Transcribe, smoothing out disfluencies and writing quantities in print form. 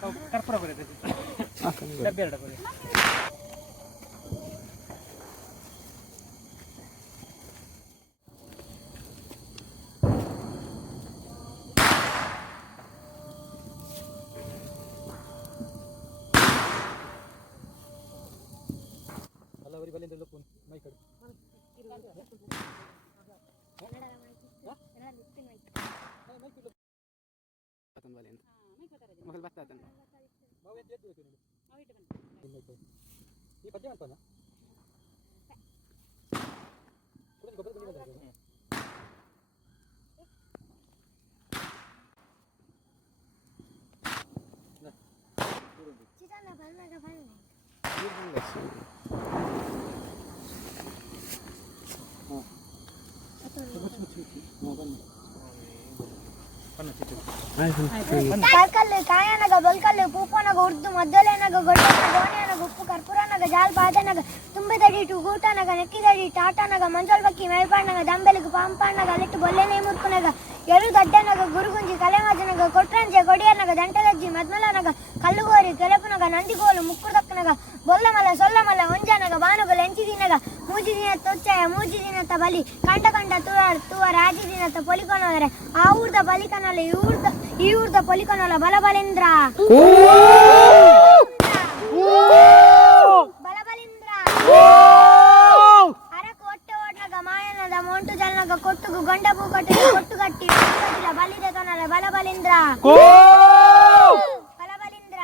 ಕರ್ಪೂರ ಬರುತ್ತೆ ಡಬ್ಬೆ ಎರಡು ಬರುತ್ತೆ. ಬಲವರಿ ಬಲಿಂದ ಲೋಪನ್ ಮೈ ಕಡೆ ಮೊದಲು ಬರ್ತಾ ಇದ್ದಾನೆ ಈ ಪದ್ಯ ಮಾಡ್ತಾನ ಕಾಲ್ಕಲ್ಲು ಕಾಯನಗ ಬಲ್ಕಲ್ಲು ಪೂಪನಗ ಉರ್ದು ಮದ್ದಲೆನಗ ಗೊಡ್ಡನಗ ಗೋಣೆನಗ ಉಪ್ಪು ಕರ್ಪೂರನಗ ಜಾಲ್ ಬಾದನಗ ತುಂಬಿದಡಿಟು ಗೂಟನಗ ನೆಕ್ಕಿದಡಿ ಟಾಟನಗ ಮಂಜೋಲ್ ಬಕ್ಕಿ ಮೇಲ್ಪಾಣಗ ದಂಬೆಲಿಗು ಪಾಂಪಾಣಗ ಅಲ್ಲಿಟ್ಟು ಬೊಲ್ಲೆನೆ ಮುರ್ಕುನಗ ಎರು ದಡ್ಡನಗ ಗುರುಗುಂಜಿ ಕಲೆಮಾಜನಗ ಕೊಟ್ರಂಜೆ ಕೊಡಿಯನಗ ದಂಟದಜ್ಜಿ ಮದ್ಮಲನಗ ಕಲ್ಲುಗೋರಿ ಕೆಲೆಪುನಗ ನಂದಿಗೋಲು ಮುಕ್ಕುದಕ್ಕನಗ ಬೊಲ್ಲಮಲ ಸೊಲ್ಲಮಲ ಒಂಜನಗ ಬಾನುಗಲು ಎಂಚಿದಿನಗ ಮೂಜಿ ದಿನ ತೊಚ್ಚಾಯ ಮೂಜಿ ದಿನತ ಬಲಿ ಕಂಡ ಕಂಡ ತುವ ರಾಜಿ ದಿನತ ಪೊಲಿಕೊನವರೆ ಆ ಊರ್ದ ಬಲಿಕನಲ್ಲ ಈ ಊರ್ದ ಪೊಲಿಕೊನಲ್ಲ ಬಲಬಲೇಂದ್ರ ಬಲಬಲೇಂದ್ರ ಅರಕು ಹೊಟ್ಟೆ ಓಟ್ನಗ ಮಾಯನದ ಮೊಂಟು ಜಲ್ನಗ ಕೊಟ್ಟುಗು ಗಂಡ ಪೂಕಟ್ಟಿನ ಕೊಟ್ಟುಗಟ್ಟಿ ಬಲಿದ ಕನಲ್ಲ ಬಲಬಲೇಂದ್ರ ಬಲಬಲೇಂದ್ರ